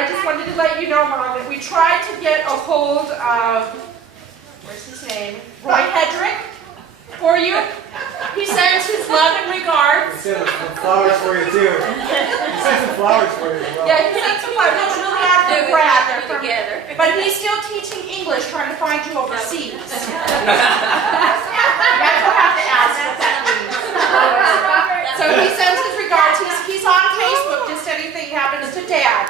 I just wanted to let you know, Mom, that we tried to get a hold of, where's his name? Roy Hedrick for you. He sends his love and regards. He sent some flowers for you too. He sent some flowers for you as well. Yeah, he sent some flowers. He's really active Brad. But he's still teaching English, trying to find you overseas. You have to ask what that means. So he sends his regards. He's on Facebook. Just anything happens to Dad.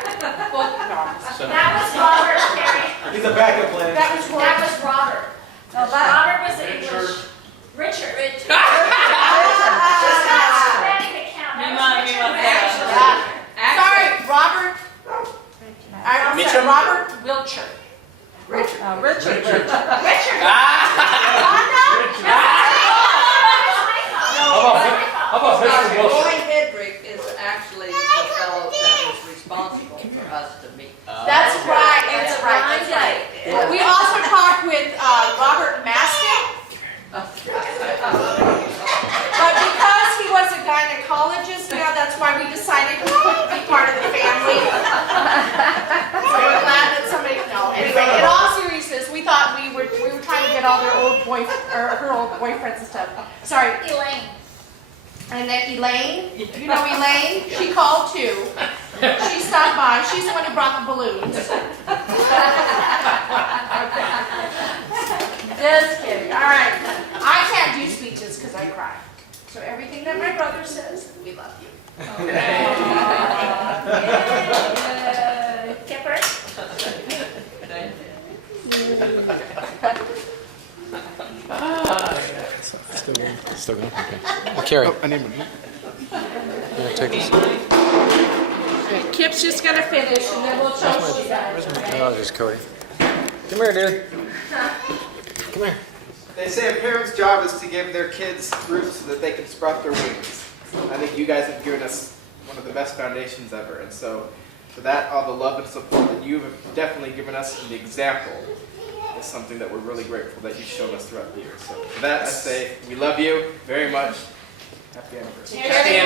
Well, no. That was Robert, Terry. He's a backup plan. That was Roy. That was Robert. No, Robert was the English. Richard. She's not spreading the count. Sorry, Robert. I'm sorry, Robert Wiltshire. Richard. Richard. Richard. How about Mr. Wilson? Roy Hedrick is actually the fellow that was responsible for us to meet. That's right. That's right. That's right. We also talked with Robert Mastic. But because he was a gynecologist, now that's why we decided he couldn't be part of the family. So we're glad that somebody. No, anyway. In all seriousness, we thought we were trying to get all their old her old boyfriends and stuff. Sorry. Elaine. And then Elaine, you know Elaine? She called too. She stopped by. She's the one who brought the balloons. Just kidding. All right. I can't do speeches because I cry. So everything that my brother says, we love you. Kipper. Still going? Okay. Well, Carrie. I need Here, take this. Kip's just going to finish and then we'll toast you guys. Oh, there's Cody. Come here, dude. Come here. They say a parent's job is to give their kids roots so that they can sprout their wings. I think you guys have given us one of the best foundations ever, and so for that, all the love and support that you have definitely given us and the example is something that we're really grateful that you've shown us throughout the years. So for that, I say we love you very much. Happy anniversary. Happy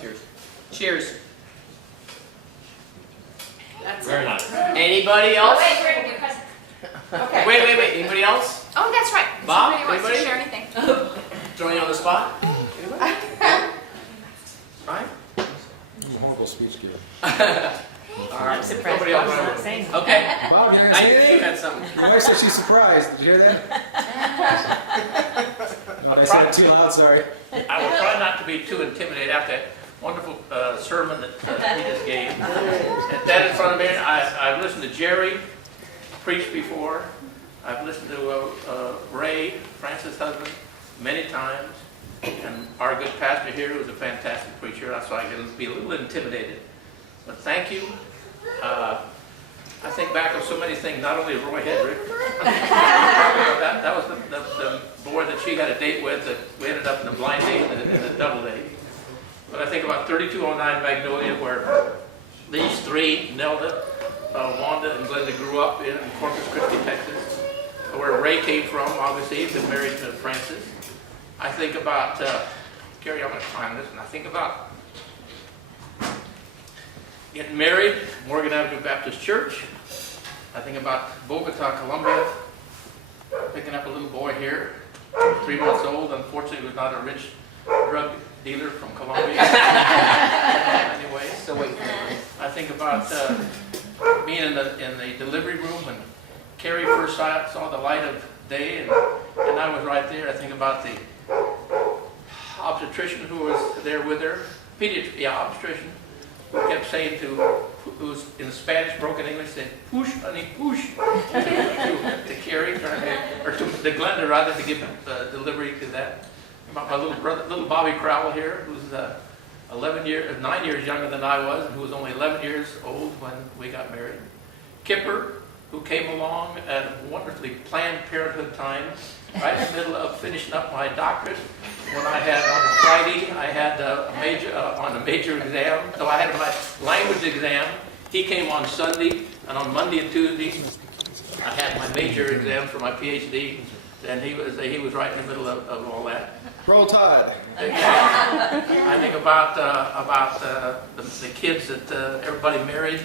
Cheers. Cheers. That's Very it. nice. Anybody Oh, else? wait, we're going to do present. Okay. Wait. Anybody else? Oh, that's right. Bob, Somebody wants to anybody? share anything. Throwing you on the spot? Anybody? Right? Horrible speech giver. All right. Nobody else. Okay. Bob, you I hear knew you anything? had something. Your wife said she's surprised. Did you hear that? No, I said it too loud, sorry. I will try not to be too intimidated after that wonderful sermon that he just gave. And that in front of me, I've listened to Jerry preach before. I've listened to Ray, Francis' husband, many times. And our good pastor here, who's a fantastic preacher, that's why I can be a little intimidated. But thank you. I think back of so many things, not only Roy Hedrick. that was the boy that she had a date with that we ended up in a blind date and a double date. But I think about 3209 Magnolia, where these three, Nelda, Wanda, and Glenda, grew up in Corpus Christi, Texas. Where Ray came from, obviously, he's been married to Francis. I think about, Gary, I'm going to climb this, and I think about getting married, Morgan Avenue Baptist Church. I think about Bogota, Colombia, picking up a little boy here, 3 months old. Unfortunately, was not a rich drug dealer from Colombia. Anyway, Still waiting for me. I think about being in the delivery room when Carrie first saw the light of day, and I was right there. I think about the obstetrician who was there with her, obstetrician, who kept saying who's in Spanish, broken English, said, "Push, honey, push," to Carrie, or to Glenda rather, to give delivery to that. About my little brother, little Bobby Crowell here, who's 9 years younger than I was, and who was only 11 years old when we got married. Kipper, who came along at a wonderfully Planned Parenthood time, right in the middle of finishing up my doctorate. When I had on a Friday, I had a major exam. So I had my language exam. He came on Sunday, and on Monday and Tuesday, I had my major exam for my PhD. And he was right in the middle of all that. Roll Tide. I think about the kids that everybody married.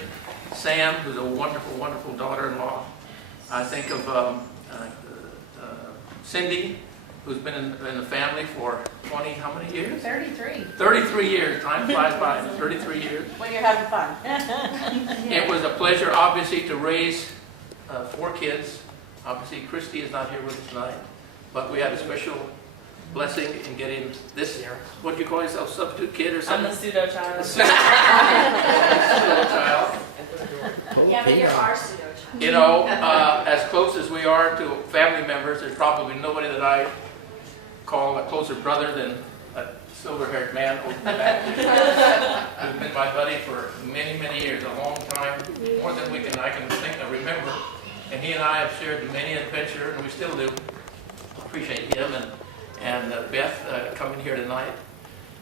Sam, who's a wonderful, wonderful daughter-in-law. I think of Cindy, who's been in the family for 20, how many years? 33. 33 years. Time flies by. 33 years. When you're having fun. It was a pleasure, obviously, to raise 4 kids. Obviously, Christy is not here with us tonight, but we had a special blessing in getting this, what do you call yourself, substitute kid or something? I'm the pseudo child. Pseudo child. Yeah, but you're our pseudo child. You know, as close as we are to family members, there's probably nobody that I call a closer brother than a silver-haired man who's been my buddy for many, many years, a long time, more than I can think or remember. And he and I have shared many adventures, and we still do. Appreciate him and Beth coming here tonight.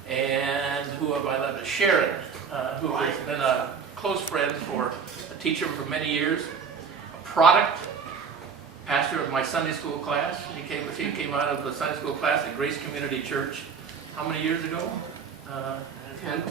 And who have I left? Sharon, who has been a close friend for a teacher for many years, a product pastor of my Sunday school class. She came out of the Sunday school class at Grace Community Church. How many years ago? 10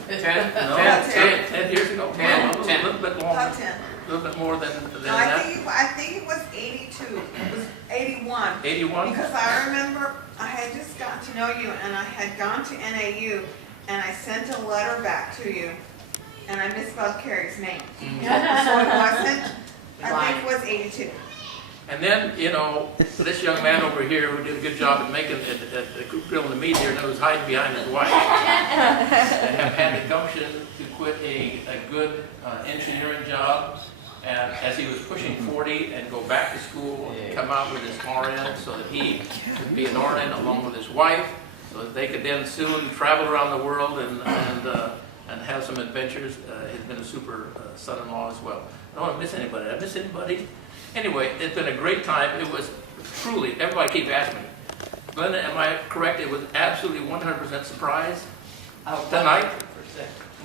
years ago. 10. A little bit longer. About 10. A little bit more than No, that. I think it was 82. It was 81. 81? Because I remember I had just gotten to know you and I had gone to NAU and I sent a letter back to you and I misspelled Carrie's name. So it wasn't, I think it was 82. And then, you know, this young man over here who did a good job at making grilling the meat here and was hiding behind his wife. have had the gumption to quit a good engineering job, and as he was pushing 40 and go back to school and come out with his RN so that he could be an RN along with his wife, so that they could then soon travel around the world and have some adventures. He's been a super son-in-law as well. I don't want to miss anybody. Did I miss anybody? Anyway, it's been a great time. It was truly, everybody keeps asking me, Glenda, am I correct? It was absolutely 100% surprise tonight.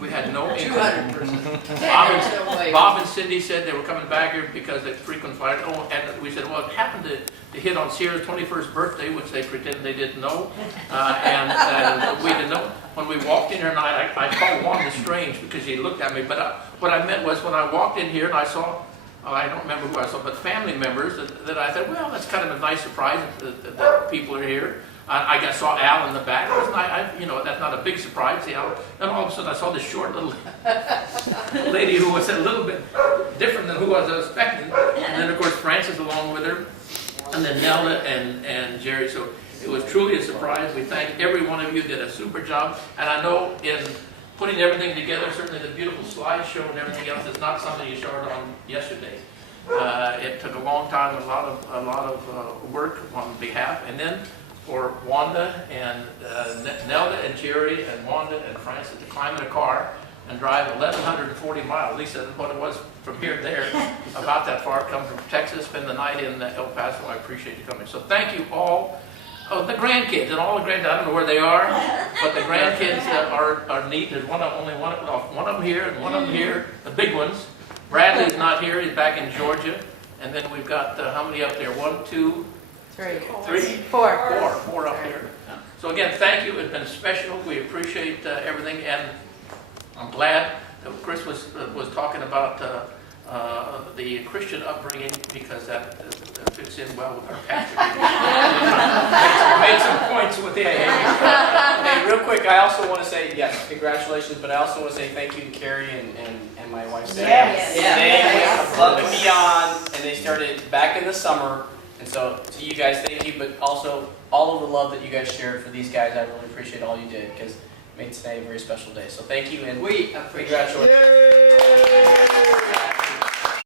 We had no inkling. 200%. Bob and Cindy said they were coming back here because they frequent flyers. Oh, and we said, well, it happened to hit on Sierra's 21st birthday, which they pretended they didn't know. And we didn't know. When we walked in here tonight, I called Wanda strange because she looked at me. But what I meant was when I walked in here and I saw, I don't remember who I saw, but family members that I thought, well, that's kind of a nice surprise that people are here. I saw Al in the back. You know, that's not a big surprise. You know. Then all of a sudden I saw this short little lady who was a little bit different than who I was expecting. And then of course Frances along with her, and then Nelda and Jerry. So it was truly a surprise. We thank every one of you. Did a super job. And I know in putting everything together, certainly the beautiful slideshow and everything else is not something you started on yesterday. It took a long time, a lot of work on behalf, and then for Wanda and Nelda and Jerry and Wanda and Francis to climb in a car and drive 1,140 miles. At least that's what it was from here to there, about that far. Come from Texas, spend the night in El Paso. I appreciate you coming. So thank you all. Oh, the grandkids and all the grandkids. I don't know where they are, but the grandkids are neat. There's only one of them here and one of them here. The big ones. Bradley's not here. He's back in Georgia. And then we've got how many up there? 1, 2, 3, 4 up here. So again, thank you. It's been special. We appreciate everything, and I'm glad that Chris was talking about the Christian upbringing, because that fits in well with our pastor. Made some points with the AA. Hey, real quick, I also want to say, yes, congratulations, but I also want to say thank you to Carrie and my wife, Sarah. Yes. They went above and beyond, and they started back in the summer. And so, to you guys, thank you, but also all of the love that you guys shared for these guys. I really appreciate all you did, because it made today a very special day. So thank you, and We appreciate it. congratulations. Yay!